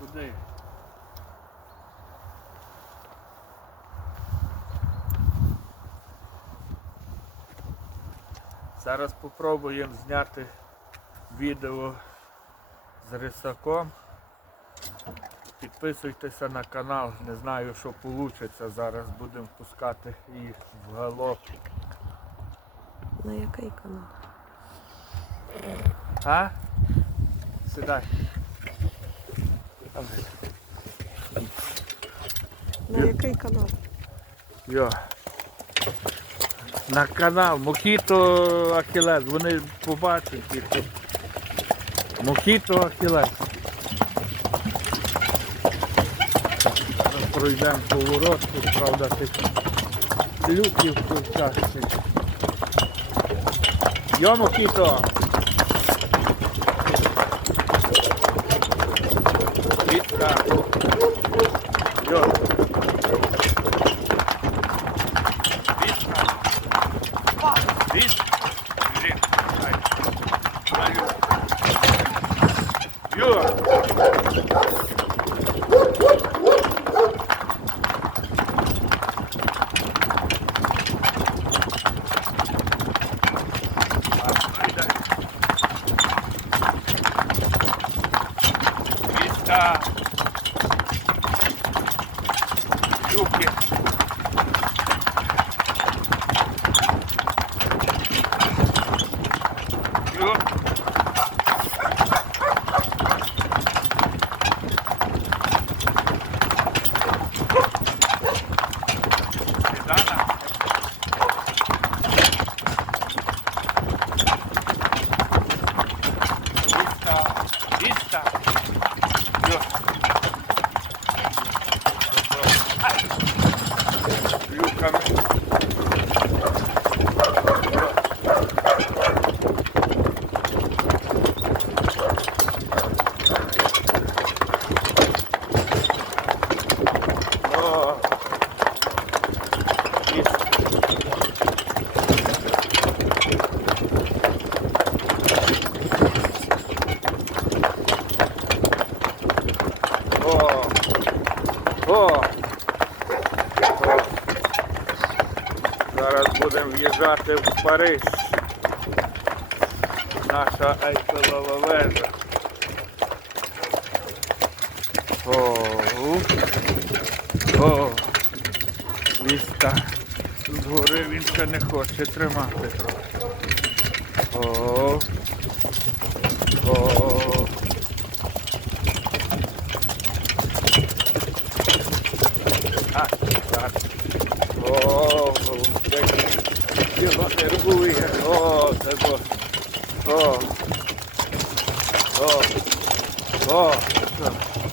Куди? Зараз спробуємо зняти відео з рисаком. Підписуйтеся на канал, не знаю, що вийде. Зараз будемо пускати їх в галоп. На який канал? А? Сідай. На який канал? Йо. На канал Мохіто Ахілес. Вони побачать тут. Мохіто Ахілес. Пройдемо поворот, тут, правда, тих люків тут. Йо, Мохіто! Йо! Йо! Вітка! Люки! Йо! Сідана. Віста, віста. Йо. Люками. О. Віста. О! О! О! Зараз будемо в'їжджати в Париж. Наша Ейфелева вежа. О! О! Віста. Згори він ще не хоче тримати трохи. О! О! Нервує. О, це бо. О. О. О. О.